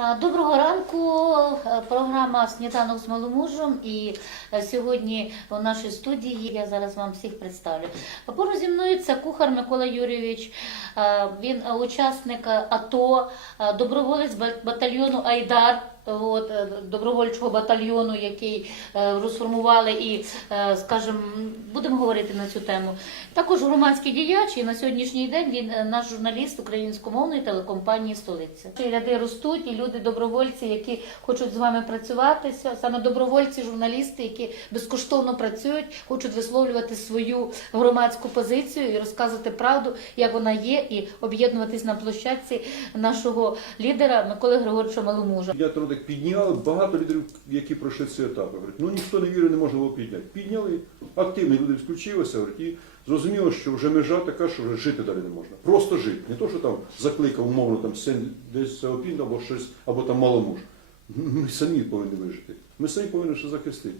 Доброго ранку. Е, Програма Сніданок з маломужем. І е, сьогодні у нашій студії я зараз вам всіх представлю. Поруч зі мною це кухар Микола Юрійович. Е, Він учасник АТО, доброволець батальйону Айдар. От, е, добровольчого батальйону, який е, розформували, і, е, скажімо, будемо говорити на цю тему. Також громадський діяч, і на сьогоднішній день він наш журналіст українськомовної телекомпанії Столиця. І Ряди ростуть, і люди, добровольці, які хочуть з вами працювати. Саме добровольці, журналісти, які безкоштовно працюють, хочуть висловлювати свою громадську позицію і розказувати правду, як вона є, і об'єднуватись на площадці нашого лідера Миколи Григоровича Маломужа. Підняли багато лідерів, які пройшли ці етапи. Говорять, ну ніхто не вірив, не можна було підняти. Підняли, активні люди включилися, говорять, і зрозуміло, що вже межа така, що вже жити далі не можна. Просто жити. Не то, що там закликав, умовно, там син десь опін або щось, або там маломуж. Ми самі повинні вижити. Ми самі повинні ще захистити.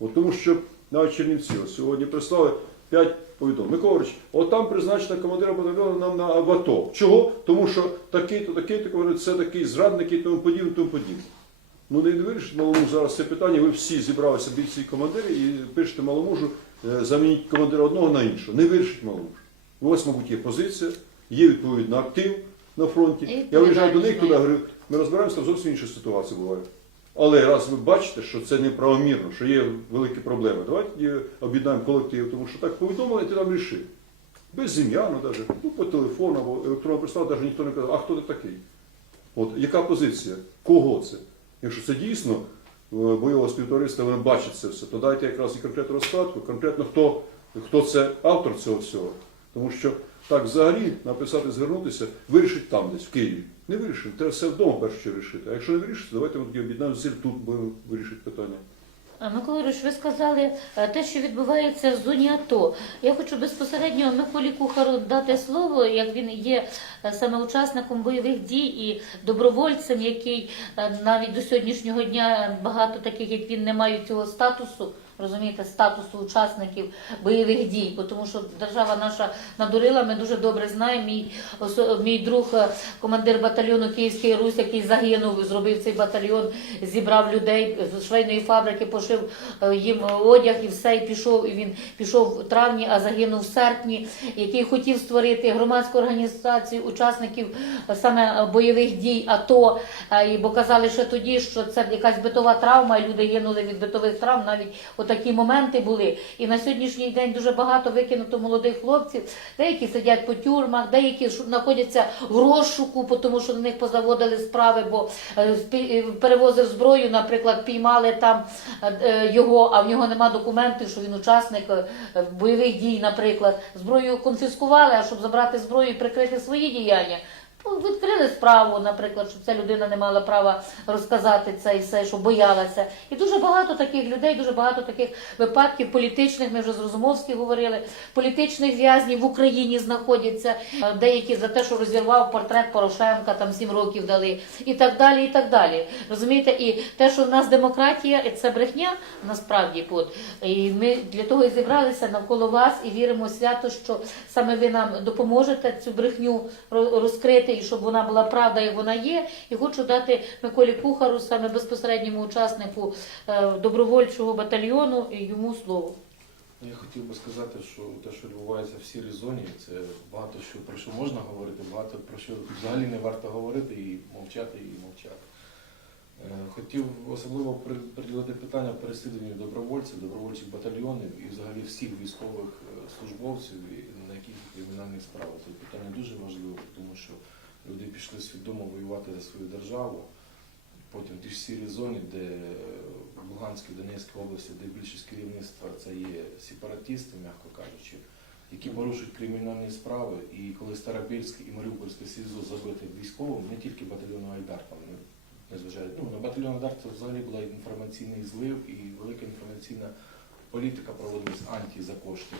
От тому що навіть Чернівці сьогодні прислали 5 повідомлень. Миколаївич, от там призначена командира батальйону нам на в АТО. Чого? Тому що такий-то, такий-то, говорить, це такий зрадник і тому подібне, тому подібне. Ну не вирішить малому зараз це питання. Ви всі зібралися бійці і командири і пишете маломужу, е, замініть командира одного на іншого. Не вирішить маломуж. У вас, мабуть, є позиція, є відповідно актив на фронті. Я виїжджаю до них туди, говорю, ми розбираємося, там зовсім інша ситуація буває. Але раз ви бачите, що це неправомірно, що є великі проблеми, давайте об'єднаємо колектив, тому що так повідомили, і ти там рішив. Без ім'я, ну навіть, ну по телефону або електронного представлення, навіть ніхто не казав, а хто ти такий? От яка позиція? Кого це? Якщо це дійсно е, бойове співтовариство, вони бачать це все, то дайте якраз і конкретну розкладку, конкретно хто, хто це автор цього всього. Тому що так взагалі написати, звернутися, вирішить там десь, в Києві. Не вирішить, треба все вдома перше рішити. А якщо не вирішить, давайте ми тоді об'єднаємо зусиль тут, будемо вирішити питання. Микола Юрійович, ви сказали е, те, що відбувається в зоні АТО. Я хочу безпосередньо Миколі Кухару дати слово, як він є е, саме учасником бойових дій і добровольцем, який е, навіть до сьогоднішнього дня багато таких, як він, не мають цього статусу. Розумієте, статусу учасників бойових дій, тому що держава наша надурила, ми дуже добре знаємо. Мій мій друг, е, командир батальйону Київський Русь, який загинув, зробив цей батальйон, зібрав людей з швейної фабрики, пошив е, їм одяг і все, і пішов. І він пішов в травні, а загинув в серпні, який хотів створити громадську організацію учасників е, саме бойових дій АТО. Бо казали ще тоді, що це якась битова травма, і люди гинули від битових травм. Навіть отакі моменти були. І на сьогоднішній день дуже багато викинуто молодих хлопців. Деякі сидять по тюрмах, деякі знаходяться в розшуку, тому що на них позаводили справи, бо е, е, перевозив зброю, наприклад, піймали там е, його, а в нього нема документів, що він учасник бойових дій, наприклад. Зброю конфіскували, а щоб забрати зброю і прикрити свої діяння. Відкрили справу, наприклад, щоб ця людина не мала права розказати це і все, що боялася. І дуже багато таких людей, дуже багато таких випадків політичних. Ми вже з Розумовським говорили. Політичних в'язнів в Україні знаходяться деякі за те, що розірвав портрет Порошенка, там сім років дали, і так далі. І так далі. Розумієте, і те, що в нас демократія, і це брехня насправді. От. І ми для того і зібралися навколо вас і віримо свято, що саме ви нам допоможете цю брехню розкрити, і щоб вона була правда, як вона є. І хочу дати Миколі Кухару, саме безпосередньому учаснику е, добровольчого батальйону, йому слово. Я хотів би сказати, що те, що відбувається в сірій зоні, це багато що про що можна говорити, багато про що взагалі не варто говорити і мовчати, і мовчати. Е, Хотів особливо приділити питання переслідуванню добровольців, добровольчих батальйонів і взагалі всіх військових е, службовців, на яких кримінальні справи. Це питання дуже важливе, тому що люди пішли свідомо воювати за свою державу. Потім в тій ж сірій зоні, де е, в Луганській, Донецькій області, де більшість керівництва це є сепаратисти, м'яко кажучи, які порушують кримінальні справи. І коли Старобільське і Маріупольське СІЗО забите військовим, не тільки батальйону Айдар, там не- не зважають. Ну, на батальйон Айдар це взагалі була інформаційний злив і велика інформаційна політика проводилась анті за кошти.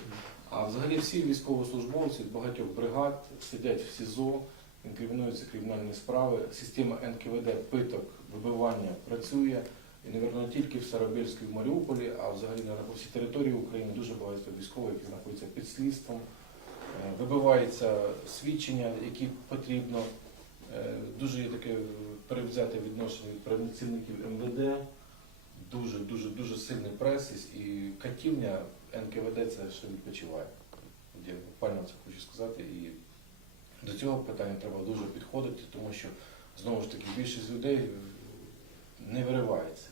А взагалі всі військовослужбовці багатьох бригад сидять в СІЗО, інкримінуються кримінальні справи. Система НКВД питок вибивання працює. І, напевно, не тільки в Старобільській, в Маріуполі, а взагалі на всій території України дуже багато військових, які знаходяться під слідством. Е, Вибиваються свідчення, які потрібно. Е, Дуже є таке перевзяти відношення від працівників МВД. Дуже, дуже, дуже сильний пресіс і катівня НКВД це ще відпочиває. Я буквально це хочу сказати. І до цього питання треба дуже підходити, тому що знову ж таки більшість людей не виривається.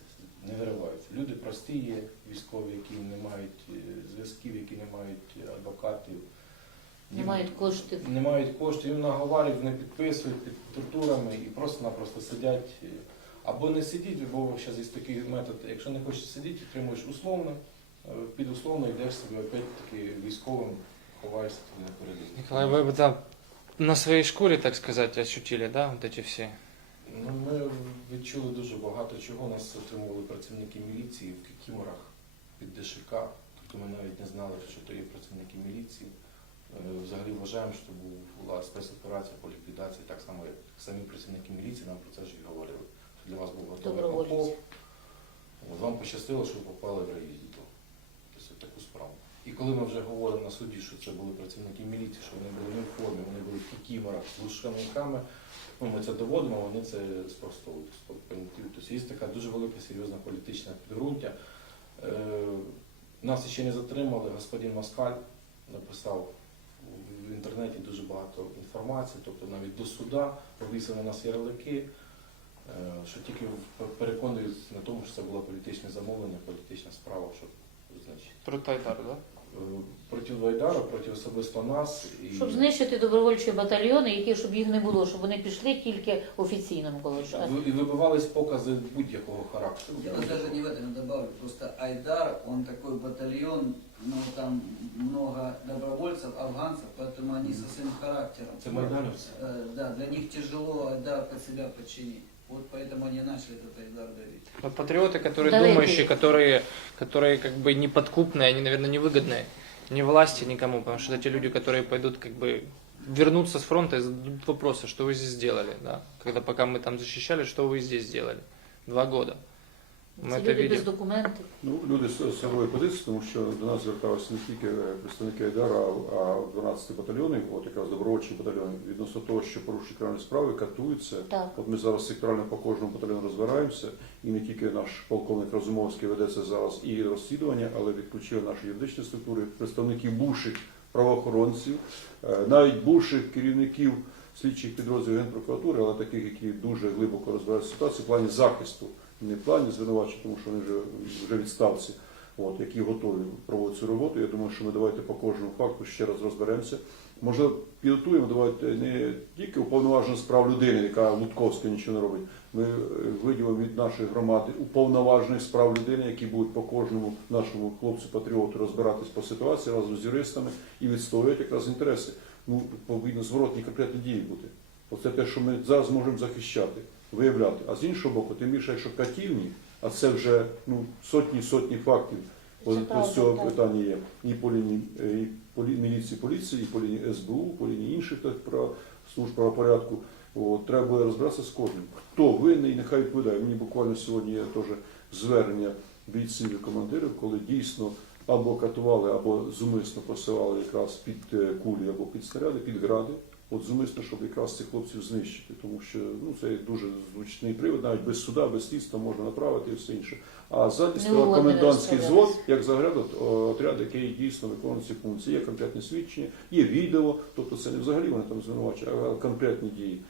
Не вириваються. Люди прості є, військові, які не мають е, зв'язків, які не мають адвокатів. Не мають коштів. не мають коштів, їм наговорюють, не підписують під тортурами і просто-напросто сидять. е, Або не сидіть, бо зараз є такий метод, якщо не хочеш сидіти, отримуєш условно, е, під условно йдеш собі опять-таки військовим, ховаєшся туди наперед. Николай, вы бы там на своей шкуре, так сказать, ощутили, да, вот эти все? Ну, ми відчули дуже багато чого. Нас отримували працівники міліції в кікіморах під ДШК. Тобто ми навіть не знали, що то є працівники міліції. Е, Взагалі вважаємо, що була спецоперація по ліквідації, так само як самі працівники міліції нам про це ж і говорили. Що для вас був готовий Добровольці. окоп. От Вам пощастило, що ви попали в рейді. Тобто таку справу. І коли ми вже говоримо на суді, що це були працівники міліції, що вони були в формі, вони були в кікіморах з глушниками, ну, ми це доводимо, вони це спростовують. Тобто є така дуже велика серйозна політична підґрунтя. Е, Нас ще не затримали, господин Москаль написав в інтернеті дуже багато інформації, тобто навіть до суда повісили нас ярлики, е, що тільки переконують на тому, що це було політичне замовлення, політична справа, що значить. Про Тайдар, да? Е, Проти Вайдара, проти особисто нас. І... Щоб знищити добровольчі батальйони, які щоб їх не було, щоб вони пішли тільки офіційно Микола Шуфрич. Ви- І вибивались покази будь-якого характеру. Я вот даже не в этом добавлю. Просто Айдар, он такой батальон, ну там много добровольцев, афганцев, поэтому они со своим характером. Це майдановці. Э, Да, для них тяжело Айдар под себя подчинить. Вот поэтому они начали этот Айдар давить. Вот патриоты, которые Давай думающие, ты. которые, которые как бы неподкупные, они, наверное, невыгодные ни власти, никому, потому что это те люди, которые пойдут как бы вернуться с фронта и зададут вопросы, что вы здесь сделали, да? Когда пока мы там защищали, что вы здесь сделали? Два года. Мы Це люди без документів. Ну, люди з силової позиції, тому що до нас зверталися не тільки представники Айдара, а а 12 батальйонів, от якраз добровольчі батальйони, відносно того, що порушують кримінальні справи, катуються. Так. От ми зараз секторально по кожному батальйону розбираємося, і не тільки наш полковник Разумовський веде це зараз і розслідування, але відключили наші юридичні структури, представників бувших правоохоронців, е, навіть бувших керівників слідчих підрозділів Генпрокуратури, але таких, які дуже глибоко розбираються в ситуації в плані захисту, не в плані звинувачень, тому що вони вже, вже відставці. От, які готові проводити цю роботу. Я думаю, що ми давайте по кожному факту ще раз розберемося. Можливо, підготуємо, давайте не тільки уповноважену справ людини, яка Лутковська нічого не робить. Ми е, виділимо від нашої громади уповноважених справ людини, які будуть по кожному нашому хлопцю-патріоту розбиратись по ситуації разом з юристами і відстоювати якраз інтереси. Ну, повинні зворотні конкретні дії бути. Оце те, що ми зараз можемо захищати, виявляти. А з іншого боку, тим більше, якщо катівні, а це вже ну, сотні сотні фактів по, по цього питання є і по лінії е, і по міліції поліції, і по лінії СБУ, по лінії інших так, прав, служб правопорядку. От, треба буде розбиратися з кожним. Хто винний, нехай відповідає. Мені буквально сьогодні є теж звернення бійців і командирів, коли дійсно або катували, або зумисно посилали якраз під е, кулі або під снаряди, під гради. От зумисно, щоб якраз цих хлопців знищити, тому що ну це дуже звучний привод, навіть без суда, без слідства можна направити і все інше. А ззаді стояв комендантський розстрілялись. взвод, як загряд отряд, який дійсно виконує ці функції. Є конкретні свідчення, є відео, тобто це не взагалі вони там звинувачують, а конкретні дії.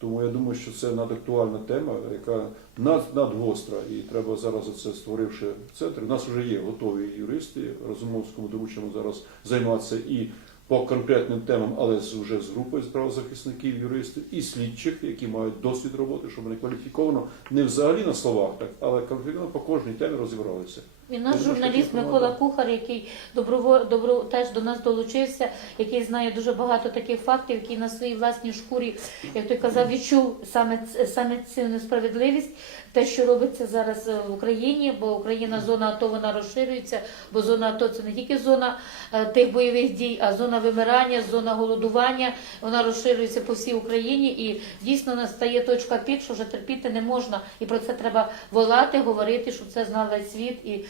Тому я думаю, що це надактуальна тема, яка над, надгостра, і треба зараз за це створивши центр. У нас вже є готові юристи. Розумовському доручимо зараз займатися і по конкретним темам, але вже з групою з правозахисників, юристів і слідчих, які мають досвід роботи, щоб вони кваліфіковано не взагалі на словах, так, але конкретно по кожній темі розібралися. І наш журналіст Микола Кухар, який доброво, добро, теж до нас долучився, який знає дуже багато таких фактів, який на своїй власній шкурі, як той казав, відчув саме, саме цю несправедливість, те, що робиться зараз е, в Україні, бо Україна зона АТО вона розширюється, бо зона АТО це не тільки зона е, тих бойових дій, а зона вимирання, зона голодування. Вона розширюється по всій Україні і дійсно настає точка пік, що вже терпіти не можна. І про це треба волати, говорити, щоб це весь світ. І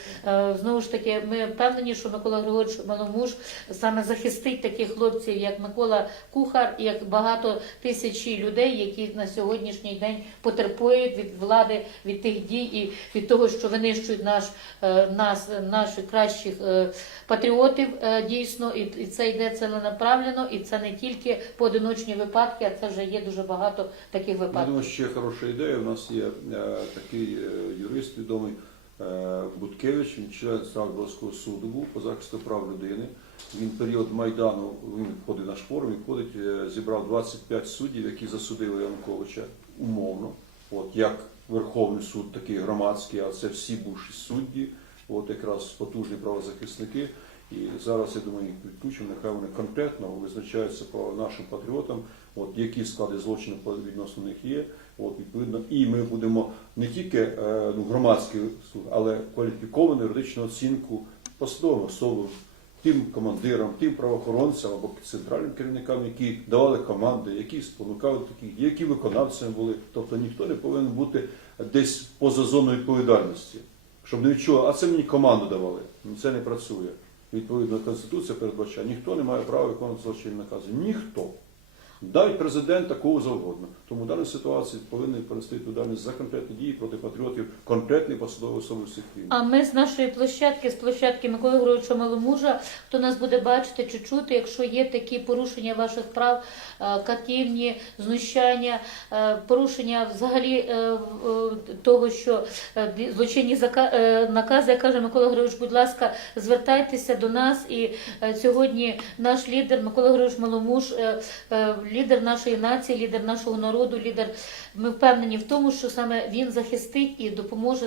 знову ж таки ми впевнені, що Микола Григорович Маломуж саме захистить таких хлопців, як Микола Кухар, і як багато тисячі людей, які на сьогоднішній день потерпують від влади, від тих дій і від того, що винищують наш е, нас, наших кращих е, патріотів е, дійсно, і, це йде ціленаправленно, і це не тільки поодиночні випадки, а це вже є дуже багато таких Я випадків. думаю, ще хороша ідея. У нас є е, такий е, юрист відомий е, Буткевич, він член Страсбургського суду по захисту прав людини. Він період Майдану він входить на форум, він входить, е, зібрав 25 суддів, які засудили Януковича умовно. От як Верховний суд, такий громадський, а це всі бувші судді, от якраз потужні правозахисники. І зараз я думаю, їх підключимо, нехай вони конкретно визначаються по нашим патріотам, от які склади злочину відносно них є. От відповідно, і ми будемо не тільки е, ну, громадський суд, але кваліфіковану юридичну оцінку посадовим особам, тим командирам, тим правоохоронцям або центральним керівникам, які давали команди, які спонукали таких, які виконавцями були. Тобто ніхто не повинен бути десь поза зоною відповідальності, щоб не відчули, а це мені команду давали. Ну, Це не працює. Відповідно, Конституція передбачає, ніхто не має права виконувати злочинні накази. Ніхто. Навіть президент такого завгодно. Тому в даній ситуації повинен понести відповідальність за конкретні дії проти патріотів конкретної посадової особи всіх рівнів. А ми з нашої площадки, з площадки Миколи Григоровича Маломужа, хто нас буде бачити чи чути, якщо є такі порушення ваших прав, е, катівні, знущання, е, порушення взагалі е, того, що злочинні накази, я кажу, Микола Григорович, будь ласка, звертайтеся до нас. І сьогодні наш лідер Микола Григорович Маломуж, лідер нашої нації, лідер нашого народу, лідер. Ми впевнені в тому, що саме він захистить і допоможе.